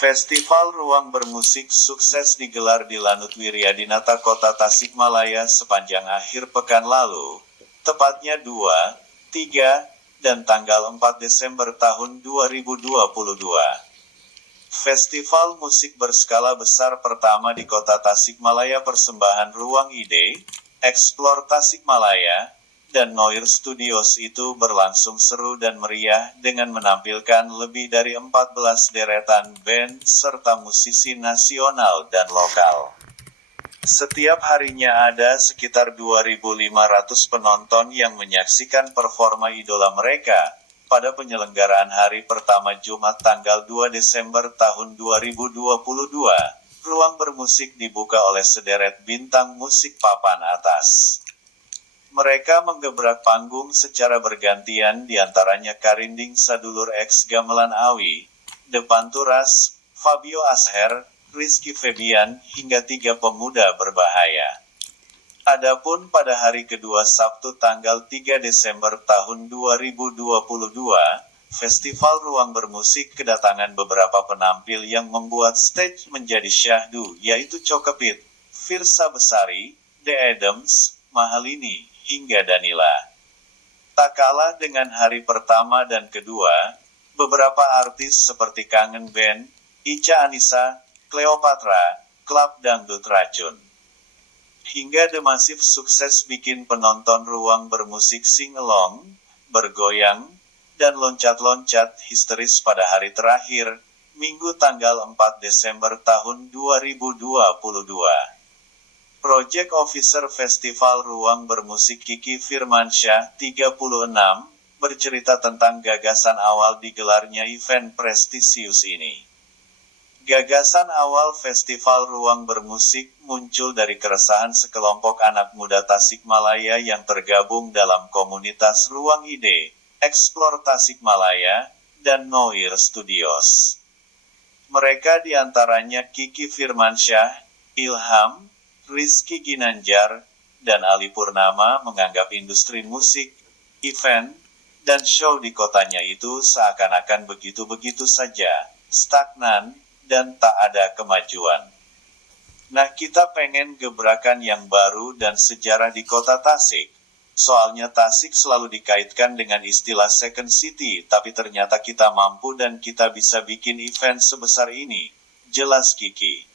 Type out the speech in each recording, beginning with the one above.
Festival Ruang Bermusik sukses digelar di Lanut Wiryadinata Kota Tasikmalaya sepanjang akhir pekan lalu, tepatnya 2, 3, dan tanggal 4 Desember tahun 2022. Festival musik berskala besar pertama di Kota Tasikmalaya persembahan Ruang Ide, Explore Tasikmalaya, dan Noir Studios itu berlangsung seru dan meriah dengan menampilkan lebih dari 14 deretan band serta musisi nasional dan lokal. Setiap harinya ada sekitar 2.500 penonton yang menyaksikan performa idola mereka. Pada penyelenggaraan hari pertama Jumat tanggal 2 Desember tahun 2022, ruang bermusik dibuka oleh sederet bintang musik papan atas. Mereka menggebrak panggung secara bergantian, diantaranya Karinding Sadulur X Gamelan Awi, The Panturas, Fabio Asher, Rizky Febian, hingga 3 pemuda berbahaya. Adapun pada hari kedua Sabtu tanggal 3 Desember tahun 2022, Festival Ruang Bermusik kedatangan beberapa penampil yang membuat stage menjadi syahdu, yaitu Cokepit, Firsa Besari, The Adams, Mahalini, hingga Danila. Tak kalah dengan hari pertama dan kedua, beberapa artis seperti Kangen Band, Ica Anissa, Cleopatra, Klub Dangdut Racun, hingga The Massive sukses bikin penonton ruang bermusik sing-along, bergoyang, dan loncat-loncat histeris pada hari terakhir, Minggu tanggal 4 Desember tahun 2022. Project Officer Festival Ruang Bermusik Kiki Firmansyah, 36, bercerita tentang gagasan awal digelarnya event prestisius ini. Gagasan awal Festival Ruang Bermusik muncul dari keresahan sekelompok anak muda Tasikmalaya yang tergabung dalam komunitas Ruang Ide, Explore Tasikmalaya, dan Noir Studios. Mereka diantaranya Kiki Firmansyah, Ilham, Rizky Ginanjar, dan Ali Purnama menganggap industri musik, event, dan show di kotanya itu seakan-akan begitu-begitu saja, stagnan, dan tak ada kemajuan. Nah, kita pengen gebrakan yang baru dan sejarah di kota Tasik. Soalnya Tasik selalu dikaitkan dengan istilah Second City, tapi ternyata kita mampu dan kita bisa bikin event sebesar ini, jelas Kiki.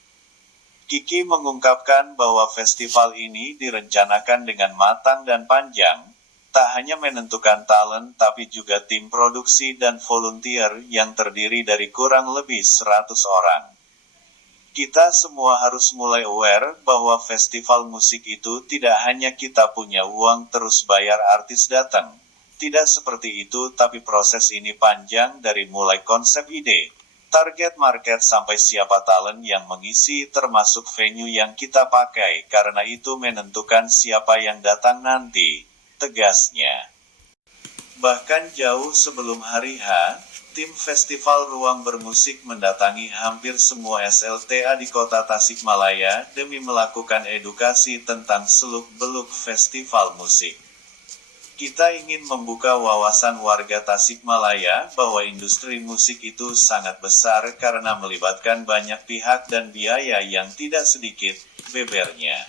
Kiki mengungkapkan bahwa festival ini direncanakan dengan matang dan panjang, tak hanya menentukan talent tapi juga tim produksi dan volunteer yang terdiri dari kurang lebih 100 orang. Kita semua harus mulai aware bahwa festival musik itu tidak hanya kita punya uang terus bayar artis datang. Tidak seperti itu, tapi proses ini panjang dari mulai konsep ide, target market sampai siapa talent yang mengisi termasuk venue yang kita pakai, karena itu menentukan siapa yang datang nanti, tegasnya. Bahkan jauh sebelum hari H, tim Festival Ruang Bermusik mendatangi hampir semua SLTA di kota Tasikmalaya demi melakukan edukasi tentang seluk-beluk festival musik. Kita ingin membuka wawasan warga Tasikmalaya bahwa industri musik itu sangat besar karena melibatkan banyak pihak dan biaya yang tidak sedikit, bebernya.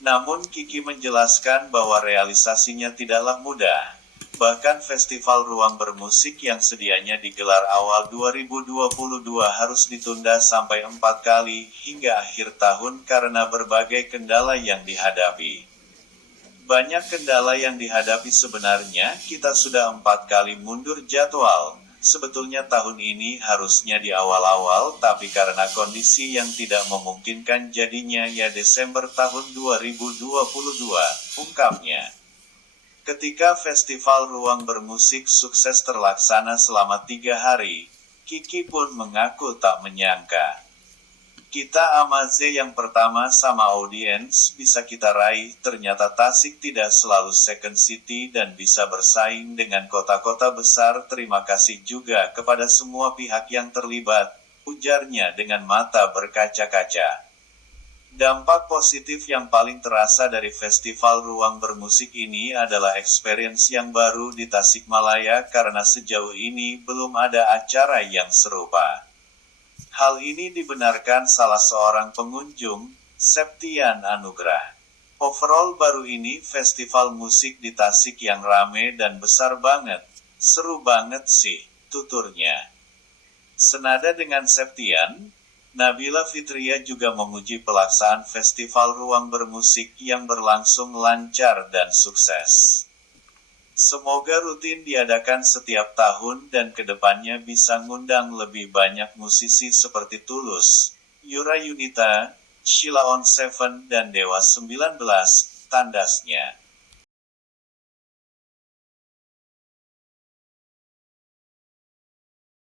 Namun Kiki menjelaskan bahwa realisasinya tidaklah mudah. Bahkan Festival Ruang Bermusik yang sedianya digelar awal 2022 harus ditunda sampai 4 kali hingga akhir tahun karena berbagai kendala yang dihadapi. Banyak kendala yang dihadapi sebenarnya, kita sudah 4 kali mundur jadwal. Sebetulnya tahun ini harusnya di awal-awal, tapi karena kondisi yang tidak memungkinkan jadinya ya Desember tahun 2022, ungkapnya. Ketika Festival Ruang Bermusik sukses terlaksana selama 3 hari, Kiki pun mengaku tak menyangka. Kita amaze yang pertama sama audiens bisa kita raih, ternyata Tasik tidak selalu second city dan bisa bersaing dengan kota-kota besar. Terima kasih juga kepada semua pihak yang terlibat, ujarnya dengan mata berkaca-kaca. Dampak positif yang paling terasa dari Festival Ruang Bermusik ini adalah experience yang baru di Tasikmalaya karena sejauh ini belum ada acara yang serupa. Hal ini dibenarkan salah seorang pengunjung, Septian Anugrah. Overall baru ini festival musik di Tasik yang rame dan besar banget. Seru banget sih, tuturnya. Senada dengan Septian, Nabila Fitria juga memuji pelaksanaan festival ruang bermusik yang berlangsung lancar dan sukses. Semoga rutin diadakan setiap tahun dan kedepannya bisa ngundang lebih banyak musisi seperti Tulus, Yura Yunita, Sheila on 7 dan Dewa 19, tandasnya.